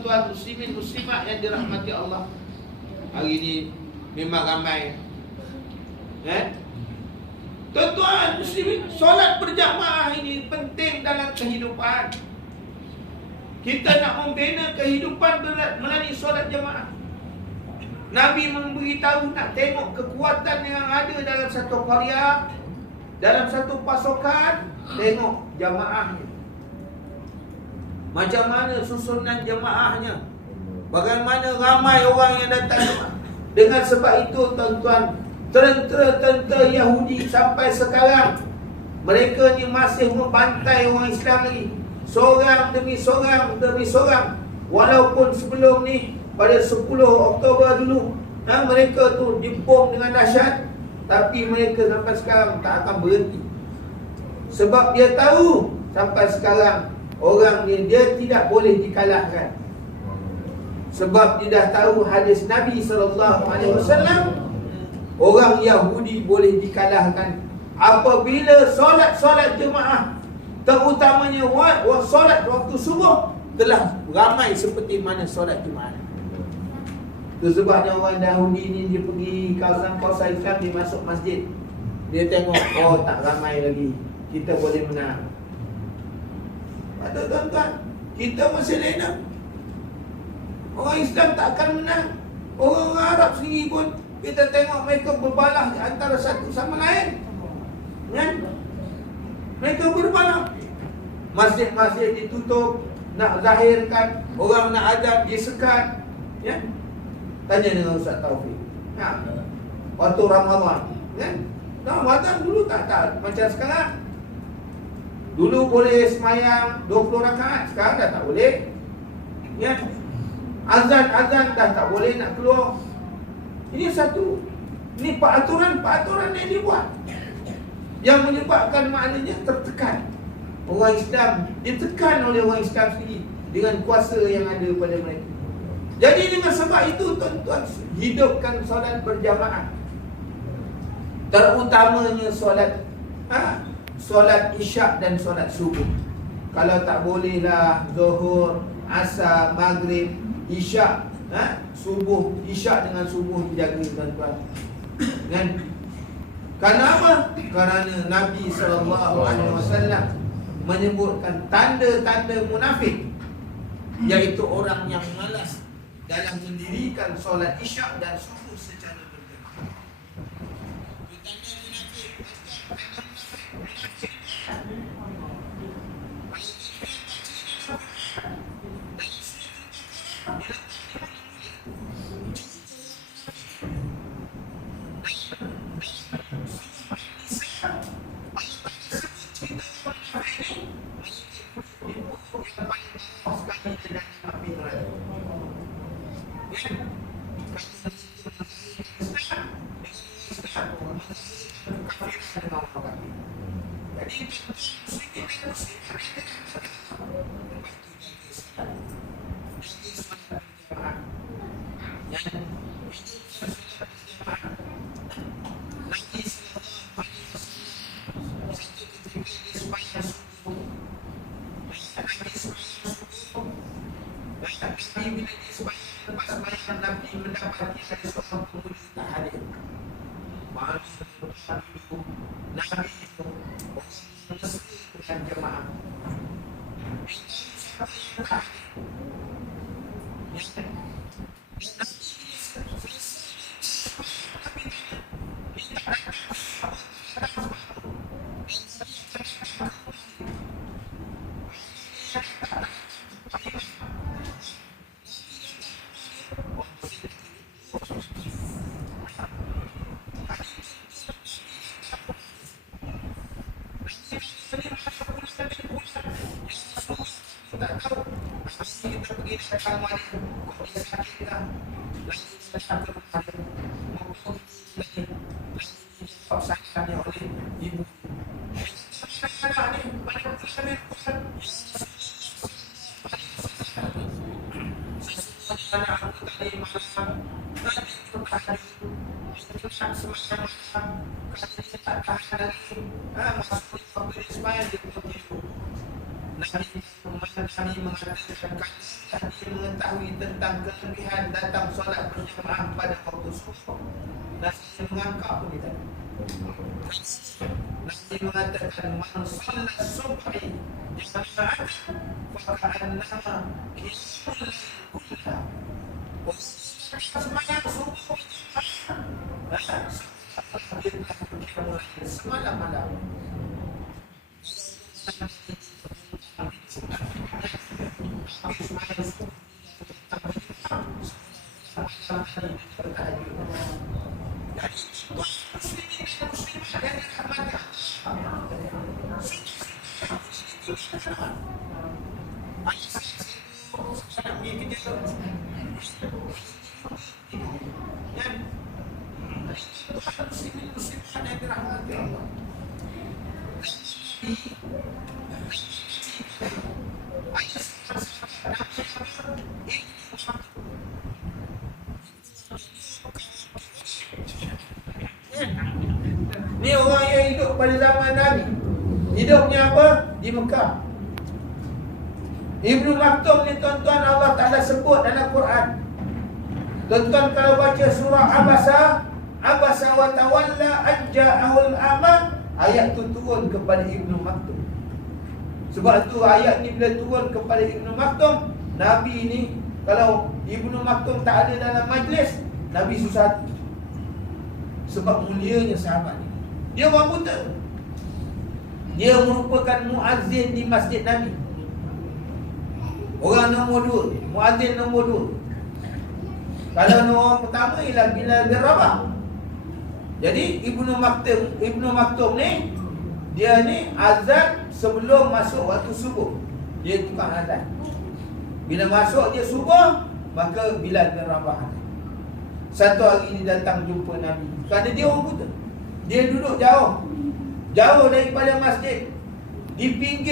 tuan-tuan muslimin muslimat yang dirahmati Allah, hari ini memang ramai. Tuan-tuan muslimin, solat berjamaah ini penting dalam kehidupan. Kita nak membina kehidupan melalui solat jamaah. Nabi memberitahu nak tengok kekuatan yang ada dalam satu qaryah, dalam satu pasukan, tengok jamaahnya. Macam mana susunan jamaahnya, bagaimana ramai orang yang datang jamaah. Dengan sebab itu tuan-tuan, tentera-tentera Yahudi sampai sekarang mereka ni masih membantai orang Islam lagi, seorang demi seorang demi seorang. Walaupun sebelum ni pada 10 Oktober dulu mereka tu dibom dengan dahsyat, tapi mereka sampai sekarang tak akan berhenti. Sebab dia tahu sampai sekarang orang ni dia tidak boleh dikalahkan. Sebab dia dah tahu hadis Nabi SAW, orang Yahudi boleh dikalahkan apabila solat-solat jemaah, terutamanya solat waktu subuh, telah ramai seperti mana solat jemaah. Itu sebabnya orang Yahudi ni dia pergi kawasan-kawasan Islam, dia masuk masjid, dia tengok, oh tak ramai lagi, kita boleh menang. Pada tuan-tuan, kita masih lena, orang Islam tak akan menang. Orang Arab sendiri pun kita tengok mereka berbalah antara satu sama lain, kan? Mereka berbalah. Masjid-masjid ditutup, nak zahirkan, orang nak azan disekat, ya? Tanya dengan Ustaz Taufik. Waktu Ramadan, kan? Ramadan dulu tak macam sekarang. Dulu boleh semayang 20 rakaat, sekarang dah tak boleh, ya? Azan dah tak boleh nak keluar. Ini satu, ini peraturan yang dibuat, yang menyebabkan maknanya tertekan. Orang Islam ditekan oleh orang Islam sendiri dengan kuasa yang ada pada mereka. Jadi dengan sebab itu tuan-tuan, hidupkan solat berjamaah, terutamanya solat isyak dan solat subuh. Kalau tak bolehlah zuhur, asar, maghrib, isyak, subuh, isyak dengan subuh dijaga tuan-tuan. Kan? Kenapa? Kerana Nabi SAW menyebutkan tanda-tanda munafik, iaitu orang yang malas dalam mendirikan solat isyak dan subuh secara berjamaah. Tanda munafik, Nabi mengatakan mengetahui tentang kelebihan datang solat berjamaah pada waktu subuh. Nasi mengangkat pun dia tadi. Nabi mengatakan man sallat subhi jama'atan faka'annama qiyamul kullah. Semayang subuh semalam malam. Ni orang yang hidup pada zaman Nabi. Hidupnya apa? Di Mekah. Ibnu Maktum ni tuan-tuan Allah Ta'ala sebut dalam Quran. Tuan-tuan kalau baca surah Abasa wa tawalla ajja'ahul amam, ayat tu turun kepada Ibnu Maktum. Sebab tu ayat ni bila turun kepada Ibnu Maktum, Nabi ni kalau Ibnu Maktum tak ada dalam majlis, Nabi susah hati. Sebab mulianya sahabat ni. Dia orang buta. Dia merupakan muazzin di masjid Nabi. Orang nombor 2, muazzin nombor 2. Kalau orang pertama ialah Bilal bin Rabah. Jadi Ibnu Maktum ni, dia ni azan sebelum masuk waktu subuh. Dia tukang azan. Bila masuk dia subuh, maka Bilal bin Rabah. Satu hari dia datang jumpa Nabi. Kerana dia orang buta. Dia duduk jauh daripada masjid, di pinggir